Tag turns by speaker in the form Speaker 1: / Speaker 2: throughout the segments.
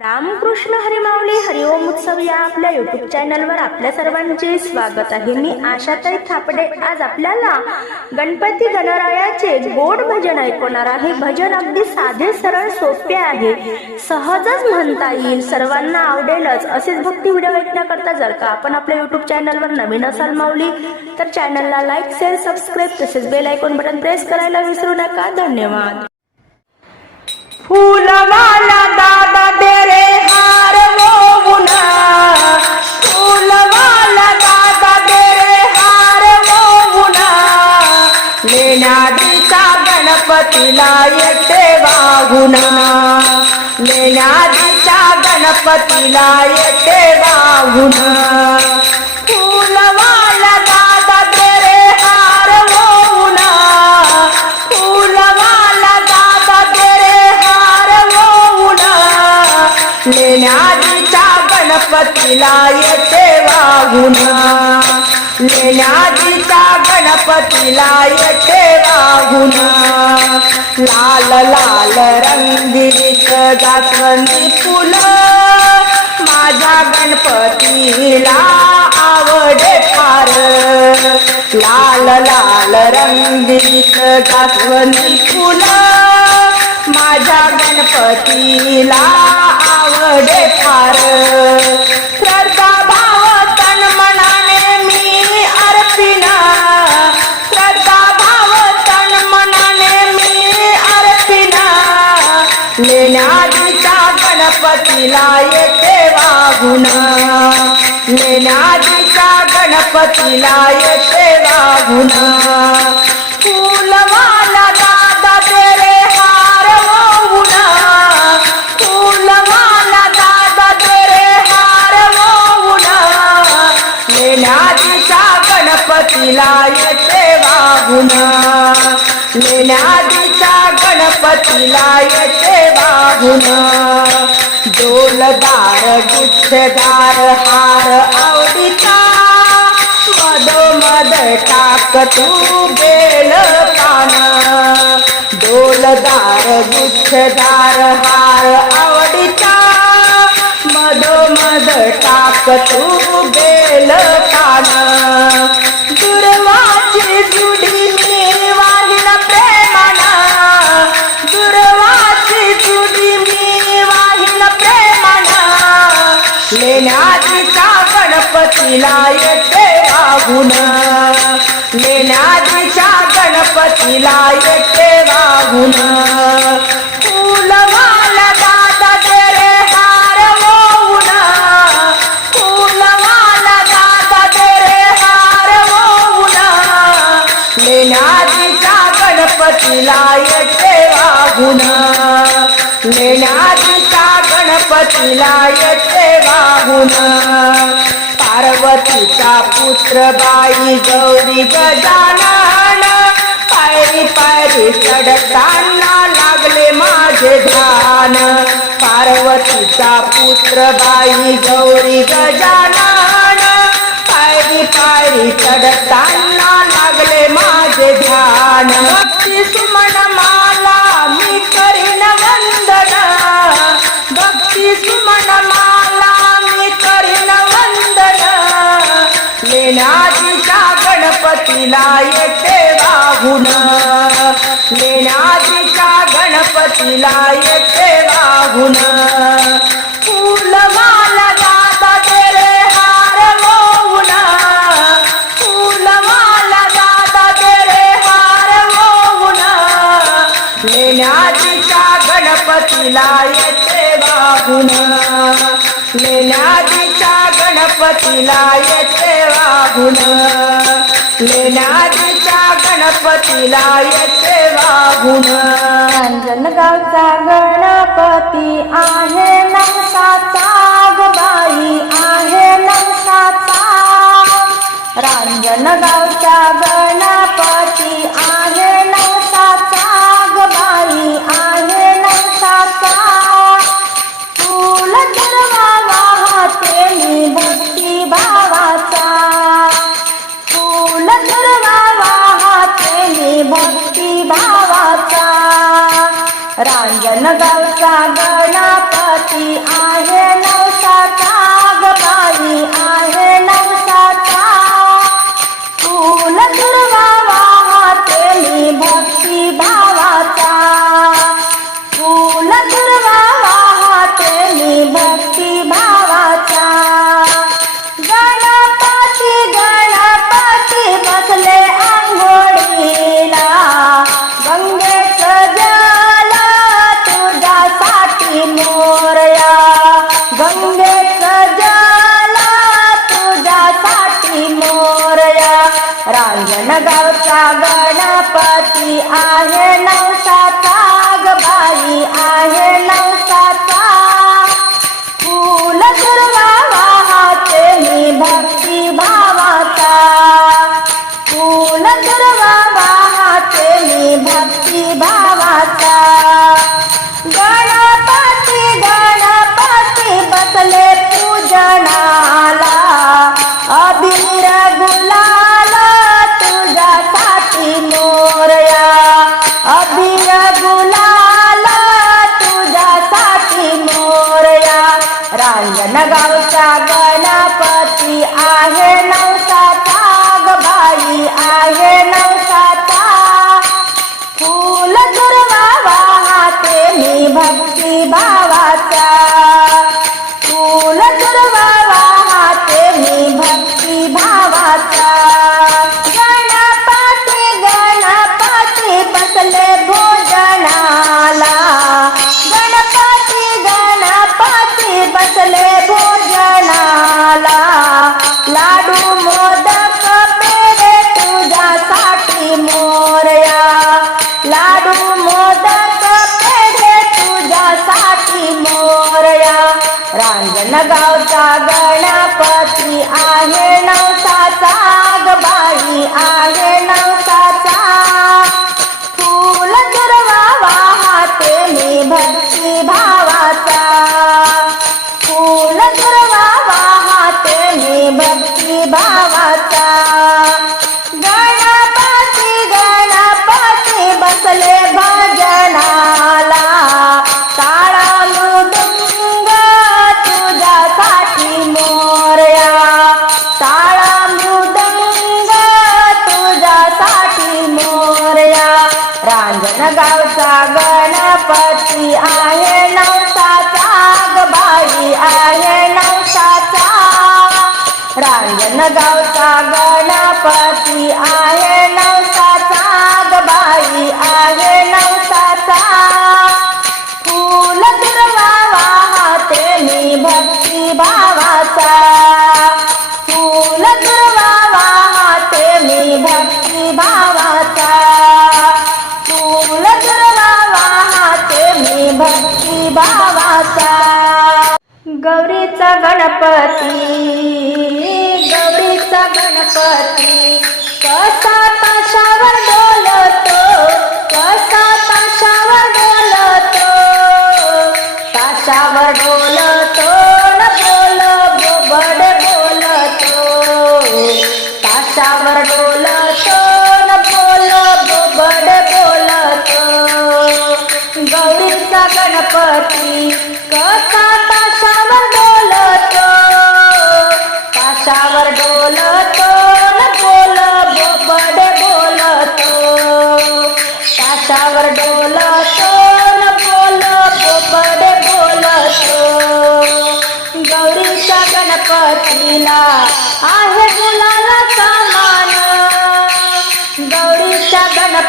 Speaker 1: रामकृष्ण हरिमावली हरिओम उत्सव या आपल्या युट्यूब चॅनलवर आपल्या सर्वांचे स्वागत आहे. मी आशाताई थापडे. आज आपल्याला गणपती गणरायाचे गोड भजन ऐकवणार आहे. भजन अगदी साधे सरळ सोपे आहे. सहजच म्हणता येईल. सर्वांना आवडेलच. असेच भक्ती व्हिडिओ ऐकण्याकरता जर का आपण आपल्या युट्यूब चॅनलवर नवीन असाल माऊली तर चॅनलला लाईक शेअर सबस्क्राईब तसेच बेल ऐकून बटन प्रेस करायला विसरू नका. धन्यवाद.
Speaker 2: फूलवाला दादा दे रे हार मोगुना फूलवाला दादा दे रे हार मोगुना लेण्यादीचा गणपतीला येते वाहुना लेण्यादीच्या गणपतीला येते वाहुना गणपतीला येते वाहुना लेण्यादीच्या गणपतीला येते वाहुना लाल लाल रंगीत जास्वंदी फुलं माझ्या गणपतीला आवडे फार. लाल लाल रंगीत जास्वंदी फुलं माझ्या गणपतीला आवडे फार. गणपतीला येते वाहुना फूलवाला दादा दे रे हार वाहुना फूलवाला दादा दे रे हार वाहुना लेण्यादीच्या गणपतीला येते वाहुना लेण्यादीच्या गणपतीला येते वाहुना डोलदार गुच्छदार हार आवडीचा मधोमध टाक तू बेल पान डोलदार गुच्छदार हार आवडीचा. मधोमध टाक तू बेल पान दुर्वाची जुडी मी वाहिन प्रेमाना. दुर्वाची जुडी मी वाहिन प्रेमाना. लेण्यादीचा गणपतीला येते वाहून लेण्यादीच्या गणपतीला येते वाहून फूलवाला दादा रे हार मोहून फूलवाला दादा रे हार मोहून लेण्यादीच्या गणपतीला येते वाहून लेण्यादीच्या गणपतीला येते वाहून पार्वतीचा पुत्र बाई गौरी गजानन. पायरी पायरी चढताना लागले माझे ध्यान. पार्वतीचा पुत्र बाई गौरी गजानन. पायरी पायरी चढताना लागले माझे ध्यान. भक्ती सुमन लेण्यादीच्या गणपतीला येते वाहून. लेण्यादीच्या गणपतीला येते वाहून. फूलवाला दादा दे हार मोहून फूलवाला दादा दे हार मोहून लेण्यादीच्या गणपतीला येते वाहून. लेण्यादीच्या गणपतीला येते वाहून लेण्यादीच्या गणपतीला येते वाहून
Speaker 1: रांजणगावचा गणपती आहे नवसाचा ग बाई आहे नवसाचा रांजनगावचा गणपती आहे मनगावचा गणपती आहे
Speaker 2: नवसाचा गपाई आहे नवसाचा फूल दुर्वा वाहते मी भक्ती भाव आए गावचा गणपती आहे नवसाचा गबाई आहे नवसाचा. रांजण गावचा गणपती आहे नवसाचा गबाई आहे नव गणपती गौरीचा गणपती कसा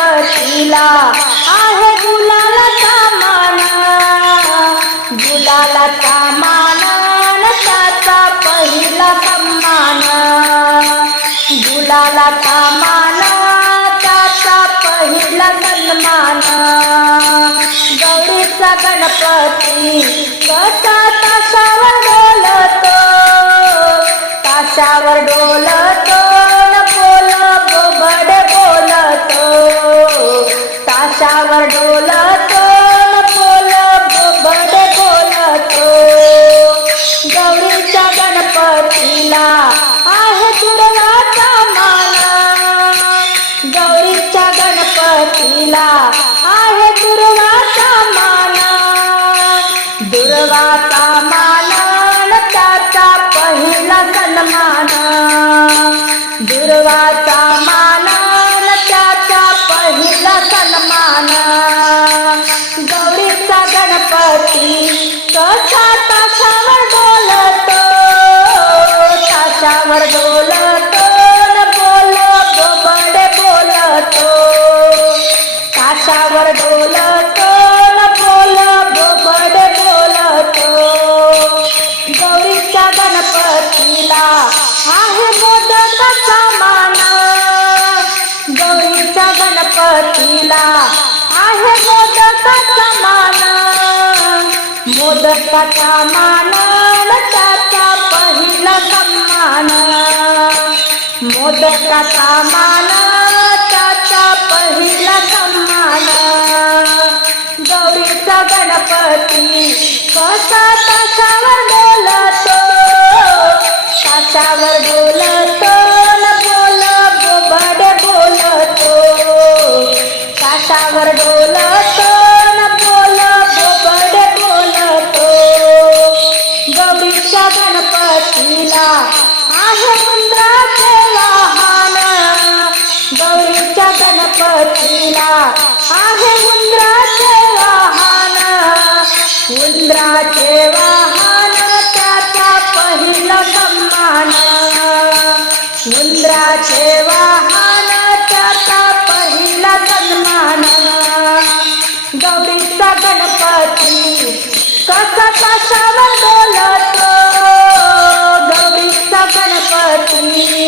Speaker 2: गणपतीला आहे गुलालाचा माना गुलालाचा माना त्याचा पहिला सन्मान. गुलालाचा माना त्याचा पहिला सन्मान. गौरीचा गणपती कसा तसावर बोलतो? ताशावर देवाचा मान त्याचा पहिला सन्मान. दुर्वाचा मान त्याचा पहिला सन्मान. गौरीचा गणपती कसा मोदकाचा मान. मोदकाचा मान त्याचा पहिला सन्मान. मोदकाचा मान त्याचा पहिला सन्मान. गौरीचा गणपती कसा ताशावर बोलतो? ताशावर बोलतो? गणपतीला आहे उंदराचे वाहन गणपतीला उंदराचे वाहन त्याचा पहिला सन्मान. उंदराचे वाहन गणपती कसा कशावर बोलतो? गौरीचा गणपती.